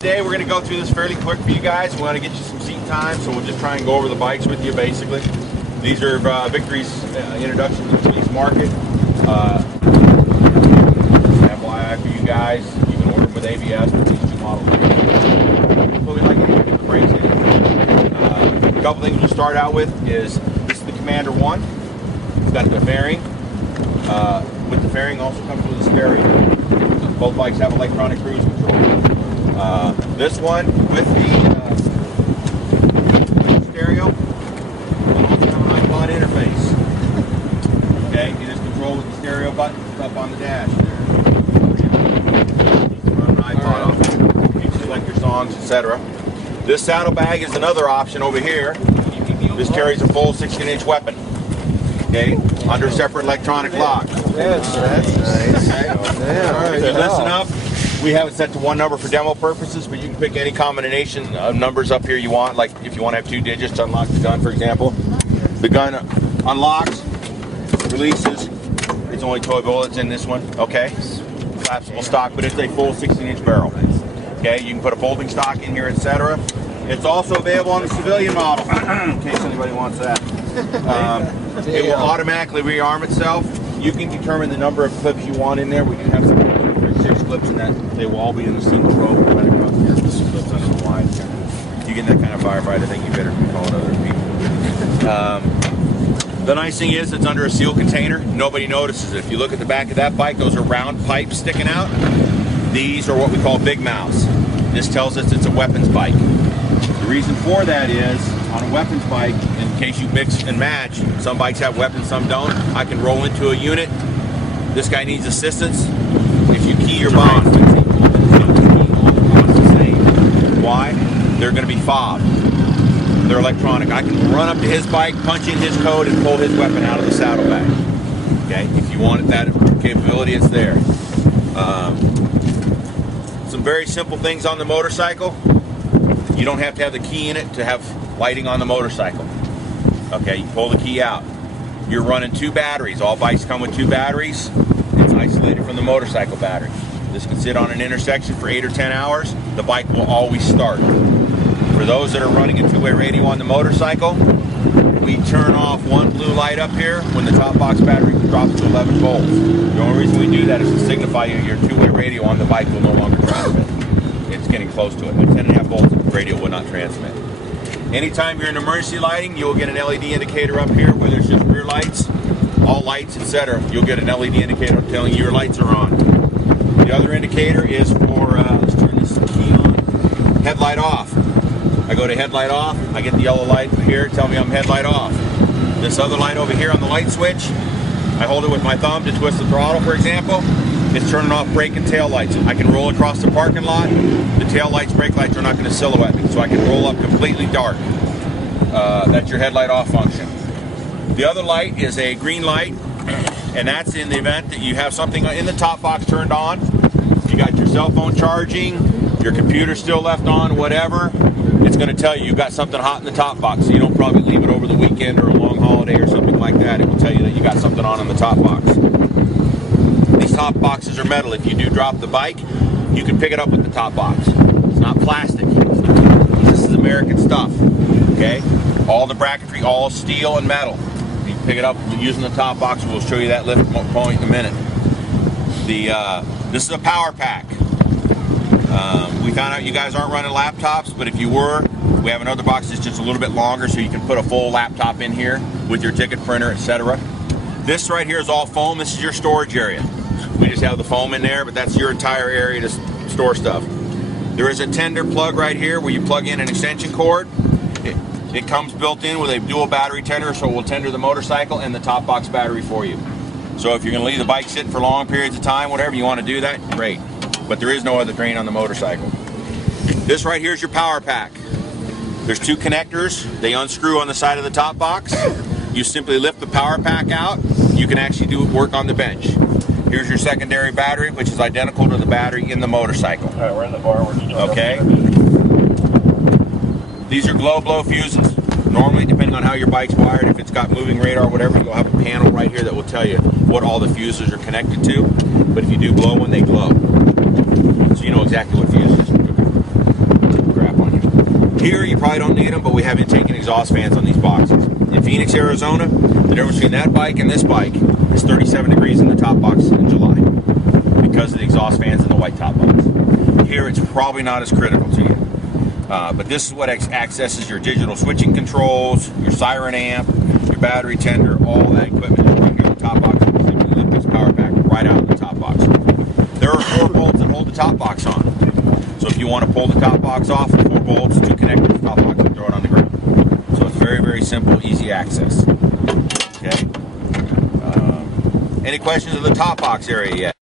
Today we're going to go through this fairly quick for you guys. We want to get you some seat time, so we'll just try and go over the bikes with you basically. These are Victory's introduction to the police market. FYI for you guys, you can order them with ABS with these two models. But we like to get the brakes in. A couple things we'll start out with is this is the Commander 1. It's got the fairing. With the fairing also comes with a stereo. Both bikes have electronic cruise control. This one with the stereo also have an iPod interface. Okay, it is controlled with the stereo button up on the dash there. Run an iPod off. You can select your songs, etc. This saddlebag is another option over here. This carries a full 16-inch weapon. Okay, under separate electronic lock. That's nice. If you listen up. We have it set to one number for demo purposes, but you can pick any combination of numbers up here you want. Like if you want to have 2 digits to unlock the gun, for example. The gun unlocks, releases. It's only toy bullets in this one. Okay, collapsible stock, but it's a full 16-inch barrel. Okay, you can put a folding stock in here, etc. It's also available on the civilian model, in case anybody wants that. It will automatically rearm itself. You can determine the number of clips you want in there. We do have some 6 clips in that. They will all be in a single row right across here. This clips under the line. You get that kind of firefight, I think you better be calling other people. The nice thing is it's under a sealed container. Nobody notices it. If you look at the back of that bike, those are round pipes sticking out. These are what we call big mouths. This tells us it's a weapons bike. The reason for that is, on a weapons bike, in case you mix and match, some bikes have weapons, some don't. I can roll into a unit. This guy needs assistance. If you key your bike, why? They're going to be fobbed. They're electronic. I can run up to his bike, punch in his code, and pull his weapon out of the saddlebag. Okay, if you wanted that capability, it's there. Some very simple things on the motorcycle. You don't have to have the key in it to have lighting on the motorcycle. Okay, you pull the key out. You're running 2 batteries. All bikes come with 2 batteries. It's isolated from the motorcycle battery. This can sit on an intersection for 8 or 10 hours. The bike will always start. For those that are running a 2-way radio on the motorcycle, we turn off one blue light up here when the top box battery drops to 11 volts. The only reason we do that is to signify you your 2-way radio on the bike will no longer transmit. It's getting close to it. At 10.5 volts, the radio will not transmit. Anytime you're in emergency lighting, you'll get an LED indicator up here, whether it's just rear lights, all lights, etc. You'll get an LED indicator telling you your lights are on. The other indicator is for, let's turn this key on, headlight off. I go to headlight off, I get the yellow light here, tell me I'm headlight off. This other light over here on the light switch, I hold it with my thumb to twist the throttle, for example. It's turning off brake and tail lights. I can roll across the parking lot. The tail lights, brake lights are not going to silhouette me, so I can roll up completely dark. That's your headlight off function. The other light is a green light, and that's in the event that you have something in the top box turned on. You got your cell phone charging, your computer still left on, whatever. It's going to tell you you've got something hot in the top box, so you don't probably leave it over the weekend or a long holiday or something like that. It will tell you that you got something on the top box. These top boxes are metal. If you do drop the bike, you can pick it up with the top box. It's not plastic. This is American stuff. Okay? All the bracketry, all steel and metal. You can pick it up using the top box. We'll show you that lift point in a minute. This is a power pack. We found out you guys aren't running laptops, but if you were, we have another box that's just a little bit longer, so you can put a full laptop in here with your ticket printer, etc. This right here is all foam. This is your storage area. We just have the foam in there, but that's your entire area to store stuff. There is a tender plug right here where you plug in an extension cord. It comes built in with a dual battery tender, so it will tender the motorcycle and the top box battery for you. So if you're going to leave the bike sitting for long periods of time, whatever you want to do that, great. But there is no other drain on the motorcycle. This right here is your power pack. There's 2 connectors. They unscrew on the side of the top box. You simply lift the power pack out. You can actually do work on the bench. Here's your secondary battery, which is identical to the battery in the motorcycle. All right, we're in the bar. We're just okay. These are glow blow fuses. Normally, depending on how your bike's wired, if it's got moving radar or whatever, you'll have a panel right here that will tell you what all the fuses are connected to. But if you do blow one, they glow. So you know exactly what fuses. Here you probably don't need them, but we have intake and exhaust fans on these boxes. In Phoenix, Arizona, the difference between that bike and this bike is 37 degrees in the top box in July because of the exhaust fans and the white top box. Here it's probably not as critical to you. But this is what accesses your digital switching controls, your siren amp, your battery tender, all that equipment is right here in the top box. You can lift this power pack right out of the top box. There are 4 bolts that hold the top box on. So if you want to pull the top box off, 4 bolts, 2 connectors, top box, and throw it on the ground. So it's very, very simple, easy access. Okay. Any questions of the top box area yet?